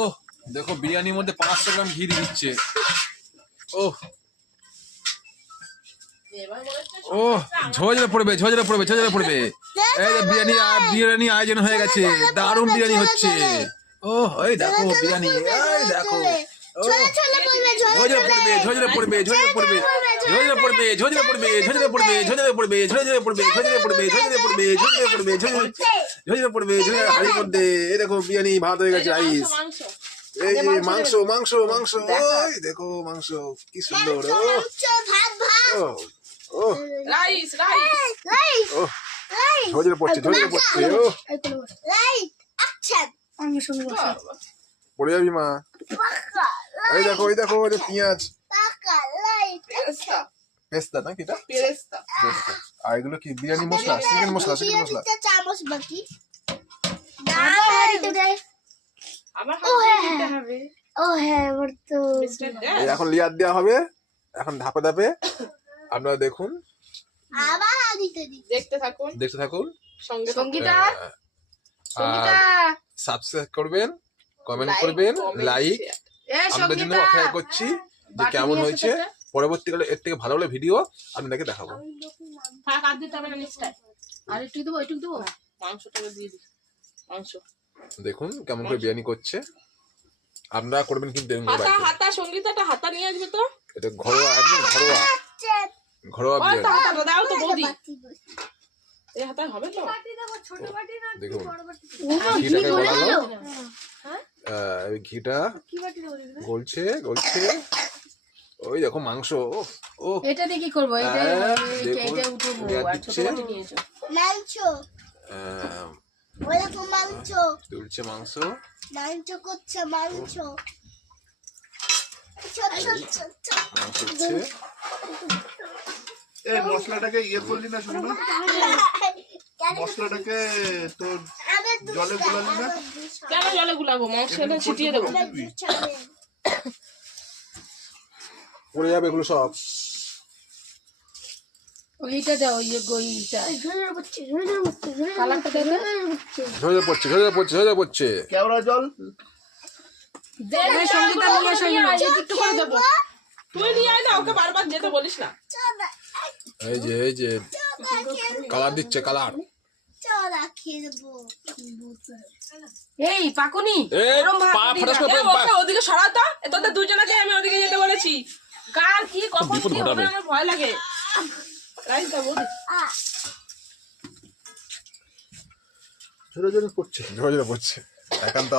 ওহ দেখো বিরিয়ানির মধ্যে 500 গ্রাম ঘি দিচ্ছে। ওহ ওহ ঝোঝরে পড়বে ঝোঝরে পড়বে ঝোঝরে পড়বে। এই যে বিরিয়ানি আয়োজন হয়ে গেছে, দারুণ বিরিয়ানি হচ্ছে। ওহ এই দেখো বিরিয়ানি, এই দেখো ঝোঝরে পড়বে ঝোঝরে পড়বে ঝোঝরে পড়বে ঝোঝরে পড়বে ঝোঝরে পড়বে ঝোঝরে পড়বে ঝোঝরে পড়বে ঝোঝরে পড়বে ঝোঝরে পড়বে ঝোঝরে পড়বে ঝোঝরে পড়বে ঝোঝরে পড়বে ঝোঝরে হাড়ির মধ্যে। এই দেখো বিরিয়ানি ভাত হয়ে গেছে রাইস। এই যে মাংস মাংস মাংস, ওই দেখো মাংস কি সুন্দর। ও ও রাইস রাইস ও ঝোঝরে পড়ছে ঝোঝরে পড়ছে। ও পড়ে যাবি মা। এই দেখো ওই যে পেঁয়াজ পেস্তা নাকি এটা পেরেস্তা। আর এগুলো কি বিরিয়ানি মশলা, চিকেন মশলা চিকেন মশলা। চামচ বাকি আবার হাতে দিতে হবে। ও হ্যাঁ ওর তো এই এখন লেয়ার দেওয়া হবে, এখন ধাপে ধাপে আপনারা দেখুন, আবার দিতে দেখতে থাকুন দেখতে থাকুন। সঙ্গে সঙ্গীতা আর সাবস্ক্রাইব করবেন, কমেন্ট করবেন, লাইক। আপনাদের জন্য অপেক্ষা করছি যে কেমন হয়েছে। পরবর্তীকালে এর থেকে ভালো ভালো ভিডিও আপনাদেরকে দেখাবো। আর দিতে হবে না নিশ্চয়। আর একটু দেবো মাংসটা দিয়ে দিই। মাংস দেখুন কেমন করে বিরিয়ানি করছে, আপনারা করবেন কিন্তু হাতা সঙ্গীতাটা হাতা নিয়ে আসবে তো। এটা ঘরোয়া, একদম ঘরোয়া ঘরোয়া বিরিয়ানি। হাতা দাও তো বৌদি। এই হাতা হবে তো। দেখুন ঘিটাকে গলালো, এই ঘিটা গলছে গলছে। ওই দেখো মাংস। ও এটা দিয়ে কি করবো? এটা উঠবো আর ছোট বাটি নিয়েছো। মাংস ওরা তো মাংস তুলছে মাংস, মাংস করছে মাংস ছোট ছোট ছোট মাংস হচ্ছে। এই মশলাটাকে ইয়ে করলি না শুনো, মশলাটাকে তোর জলে গুলালি না? কেন জলে গুলাবো? মাংসটা ছিটিয়ে দেবো। পড়ে যাবে এগুলো সব। ওইটা দাও, ওই গইটা কালারটা দাও। ঝরে পড়ছে ঝরে পড়ছে ঝরে পড়ছে। কেওড়া জল সঙ্গীতা নিয়ে আসো। একটু করে দেবো। তুই নিয়ে আয় না, ওকে বারবার যেতে বলিস না। এই যে কালার দিচ্ছে, কালার। এই পাকুনি পা ফটাস করে ওকে ওদিকে সরাতো। তোদের দুজনকে আমি ওদিকে যেতে বলেছি। কার কি কখন কি হবে আমার ভয় লাগে। রাইস দাও বৌদি। ঝরে পড়ছে ঝরে পড়ছে একান্ত।